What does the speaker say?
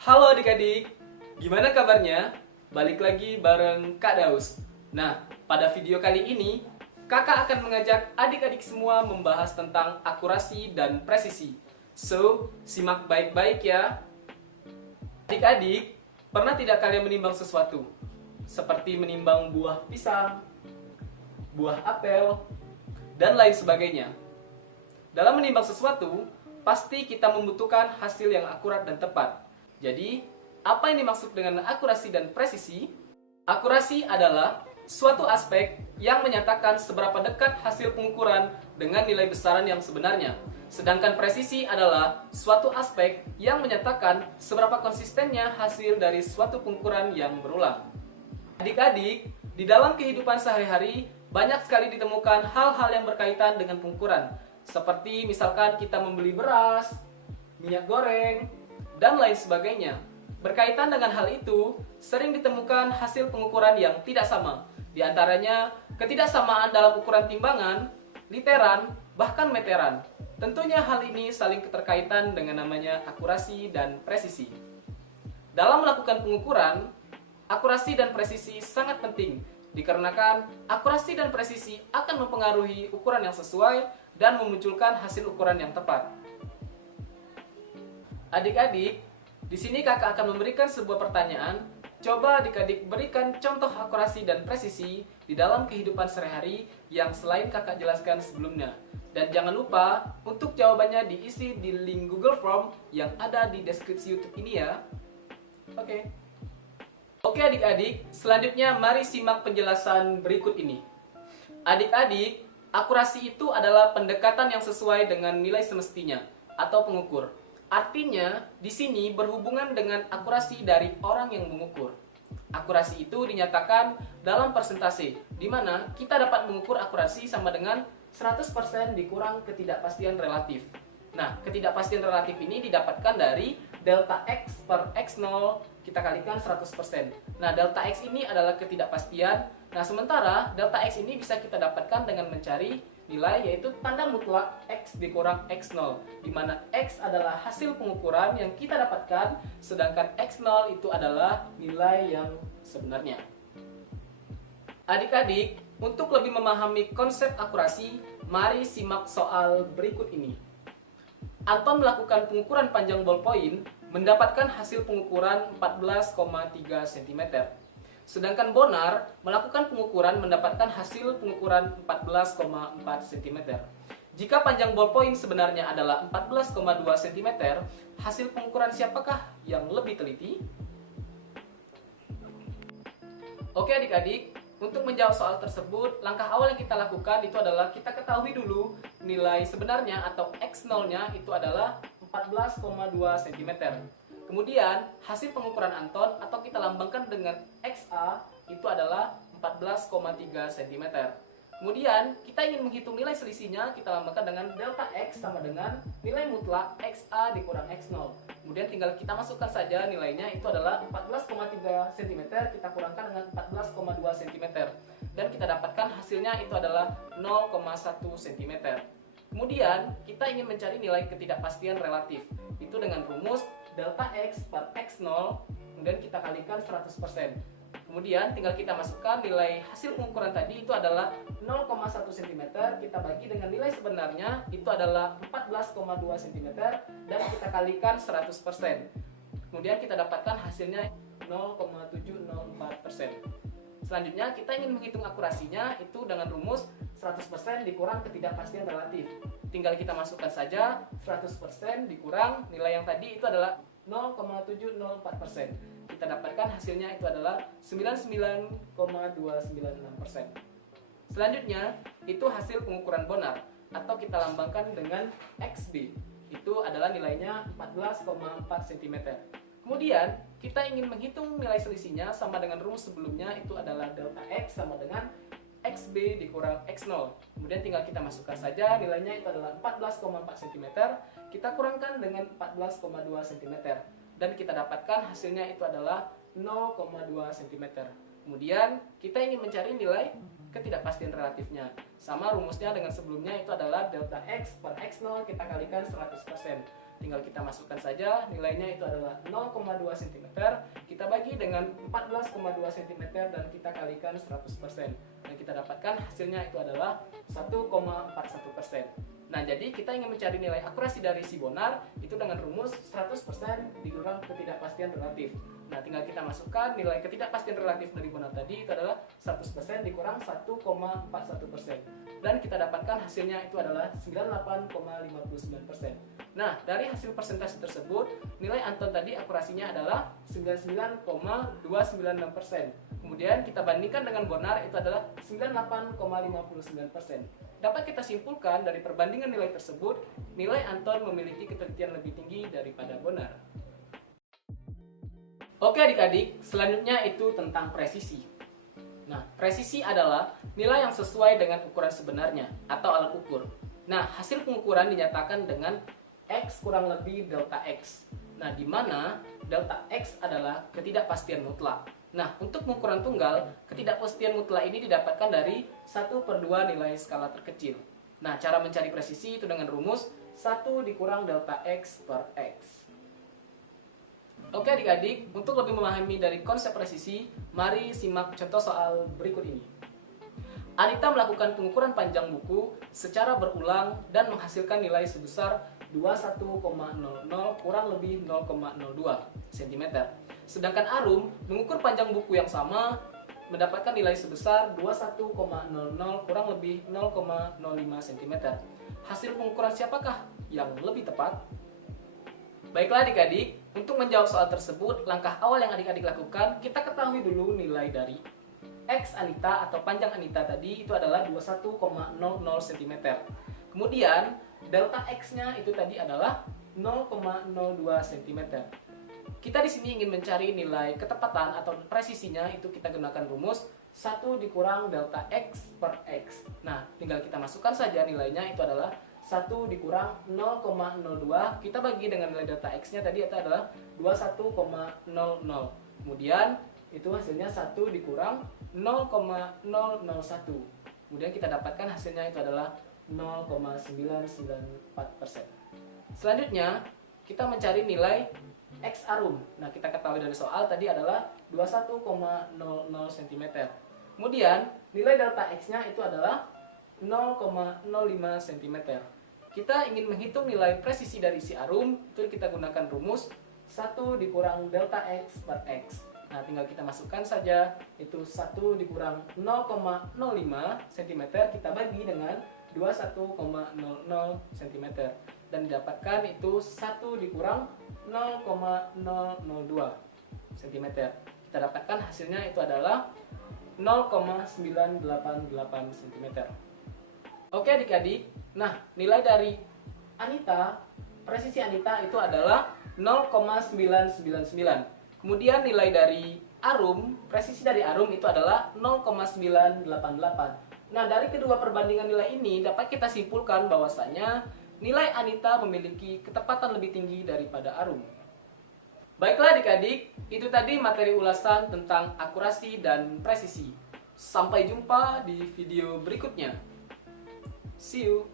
Halo adik-adik, gimana kabarnya? Balik lagi bareng Kak Daus. Nah, pada video kali ini, kakak akan mengajak adik-adik semua membahas tentang akurasi dan presisi. So, simak baik-baik ya. Adik-adik, pernah tidak kalian menimbang sesuatu? Seperti menimbang buah pisang, buah apel, dan lain sebagainya. Dalam menimbang sesuatu, pasti kita membutuhkan hasil yang akurat dan tepat. Jadi, apa yang dimaksud dengan akurasi dan presisi? Akurasi adalah suatu aspek yang menyatakan seberapa dekat hasil pengukuran dengan nilai besaran yang sebenarnya. Sedangkan presisi adalah suatu aspek yang menyatakan seberapa konsistennya hasil dari suatu pengukuran yang berulang. Adik-adik, di dalam kehidupan sehari-hari banyak sekali ditemukan hal-hal yang berkaitan dengan pengukuran. Seperti misalkan kita membeli beras, minyak goreng, dan lain sebagainya. Berkaitan dengan hal itu, sering ditemukan hasil pengukuran yang tidak sama. Di antaranya, ketidaksamaan dalam ukuran timbangan, literan, bahkan meteran. Tentunya hal ini saling keterkaitan dengan namanya akurasi dan presisi. Dalam melakukan pengukuran, akurasi dan presisi sangat penting, dikarenakan akurasi dan presisi akan mempengaruhi ukuran yang sesuai dan memunculkan hasil ukuran yang tepat. Adik-adik, di sini kakak akan memberikan sebuah pertanyaan. Coba adik-adik berikan contoh akurasi dan presisi di dalam kehidupan sehari-hari yang selain kakak jelaskan sebelumnya. Dan jangan lupa untuk jawabannya diisi di link Google Form yang ada di deskripsi YouTube ini ya. Oke adik-adik, selanjutnya mari simak penjelasan berikut ini. Adik-adik, akurasi itu adalah pendekatan yang sesuai dengan nilai semestinya atau pengukur. Artinya, di sini berhubungan dengan akurasi dari orang yang mengukur. Akurasi itu dinyatakan dalam persentase, di mana kita dapat mengukur akurasi sama dengan 100% dikurang ketidakpastian relatif. Nah, ketidakpastian relatif ini didapatkan dari delta X per X0 kita kalikan 100%. Nah, delta X ini adalah ketidakpastian. Nah, sementara delta X ini bisa kita dapatkan dengan mencari nilai yaitu tanda mutlak X dikurang X0, di mana X adalah hasil pengukuran yang kita dapatkan, sedangkan X0 itu adalah nilai yang sebenarnya. Adik-adik, untuk lebih memahami konsep akurasi, mari simak soal berikut ini. Anton melakukan pengukuran panjang ballpoint, mendapatkan hasil pengukuran 14,3 cm. Sedangkan Bonar melakukan pengukuran mendapatkan hasil pengukuran 14,4 cm. Jika panjang ballpoint sebenarnya adalah 14,2 cm, hasil pengukuran siapakah yang lebih teliti? Oke adik-adik, untuk menjawab soal tersebut, langkah awal yang kita lakukan itu adalah kita ketahui dulu nilai sebenarnya atau X0-nya itu adalah 14,2 cm. Kemudian, hasil pengukuran Anton atau kita lambangkan dengan XA itu adalah 14,3 cm. Kemudian, kita ingin menghitung nilai selisihnya, kita lambangkan dengan delta X sama dengan nilai mutlak XA dikurang X0. Kemudian tinggal kita masukkan saja nilainya itu adalah 14,3 cm, kita kurangkan dengan 14,2 cm. Dan kita dapatkan hasilnya itu adalah 0,1 cm. Kemudian, kita ingin mencari nilai ketidakpastian relatif. Itu dengan rumus delta X per X0, kemudian kita kalikan 100%. Kemudian tinggal kita masukkan nilai hasil pengukuran tadi itu adalah 0,1 cm, kita bagi dengan nilai sebenarnya itu adalah 14,2 cm, dan kita kalikan 100%. Kemudian kita dapatkan hasilnya 0,704%. Selanjutnya kita ingin menghitung akurasinya itu dengan rumus 100% dikurang ketidakpastian relatif. Tinggal kita masukkan saja 100% dikurang nilai yang tadi itu adalah 0,704%. Kita dapatkan hasilnya itu adalah 99,296%. Selanjutnya itu hasil pengukuran Bonar atau kita lambangkan dengan XB. Itu adalah nilainya 14,4 cm. Kemudian kita ingin menghitung nilai selisihnya sama dengan rumus sebelumnya itu adalah delta X sama dengan XB dikurang X0. Kemudian tinggal kita masukkan saja nilainya itu adalah 14,4 cm. Kita kurangkan dengan 14,2 cm. Dan kita dapatkan hasilnya itu adalah 0,2 cm. Kemudian kita ingin mencari nilai ketidakpastian relatifnya. Sama rumusnya dengan sebelumnya itu adalah delta X per X0 kita kalikan 100%. tinggal kita masukkan saja, nilainya itu adalah 0,2 cm. Kita bagi dengan 14,2 cm dan kita kalikan 100%. Dan kita dapatkan hasilnya itu adalah 1,41%. Nah, jadi kita ingin mencari nilai akurasi dari si bonar itu dengan rumus 100% dikurang ketidakpastian relatif. Nah, tinggal kita masukkan nilai ketidakpastian relatif dari bonar tadi itu adalah 100% dikurang 1,41%. Dan kita dapatkan hasilnya itu adalah 98,59%. Nah, dari hasil persentase tersebut, nilai Anton tadi akurasinya adalah 99,296%. Kemudian kita bandingkan dengan bonar itu adalah 98,59%. Dapat kita simpulkan dari perbandingan nilai tersebut, nilai Anton memiliki ketelitian lebih tinggi daripada bonar. Oke adik-adik, selanjutnya itu tentang presisi. Nah, presisi adalah nilai yang sesuai dengan ukuran sebenarnya atau alat ukur. Nah, hasil pengukuran dinyatakan dengan X kurang lebih delta X. Nah, di mana delta X adalah ketidakpastian mutlak. Nah, untuk pengukuran tunggal, ketidakpastian mutlak ini didapatkan dari 1/2 nilai skala terkecil. Nah, cara mencari presisi itu dengan rumus 1 dikurang delta X per X. Oke adik-adik, untuk lebih memahami dari konsep presisi, mari simak contoh soal berikut ini. Anita melakukan pengukuran panjang buku secara berulang dan menghasilkan nilai sebesar 21,00 kurang lebih 0,02 cm. Sedangkan Arum mengukur panjang buku yang sama mendapatkan nilai sebesar 21,00 kurang lebih 0,05 cm. Hasil pengukuran siapakah yang lebih tepat? Baiklah adik-adik, untuk menjawab soal tersebut, langkah awal yang adik-adik lakukan, kita ketahui dulu nilai dari X Anita atau panjang Anita tadi itu adalah 21,00 cm. Kemudian delta X-nya itu tadi adalah 0,02 cm. Kita di sini ingin mencari nilai ketepatan atau presisinya, itu kita gunakan rumus 1 dikurang delta X per X. Nah, tinggal kita masukkan saja nilainya itu adalah 1 dikurang 0,02, kita bagi dengan nilai delta X-nya tadi itu adalah 21,00. Kemudian itu hasilnya 1 dikurang 0,001. Kemudian kita dapatkan hasilnya itu adalah 0,994%. Selanjutnya, kita mencari nilai X Arum. Nah, kita ketahui dari soal tadi adalah 21,00 cm. Kemudian, nilai delta X-nya itu adalah 0,05 cm. Kita ingin menghitung nilai presisi dari si Arum, itu kita gunakan rumus 1 dikurang delta X per X. Nah, tinggal kita masukkan saja, itu 1 dikurang 0,05 cm, kita bagi dengan 21,00 cm. Dan didapatkan itu 1 dikurang 0,002 cm. Kita dapatkan hasilnya itu adalah 0,988 cm. Oke adik-adik, nah nilai dari Anita, presisi Anita itu adalah 0,999. Kemudian nilai dari Arum, presisi dari Arum itu adalah 0,988. Nah, dari kedua perbandingan nilai ini dapat kita simpulkan bahwasanya nilai Anita memiliki ketepatan lebih tinggi daripada Arum. Baiklah adik-adik, itu tadi materi ulasan tentang akurasi dan presisi. Sampai jumpa di video berikutnya. See you!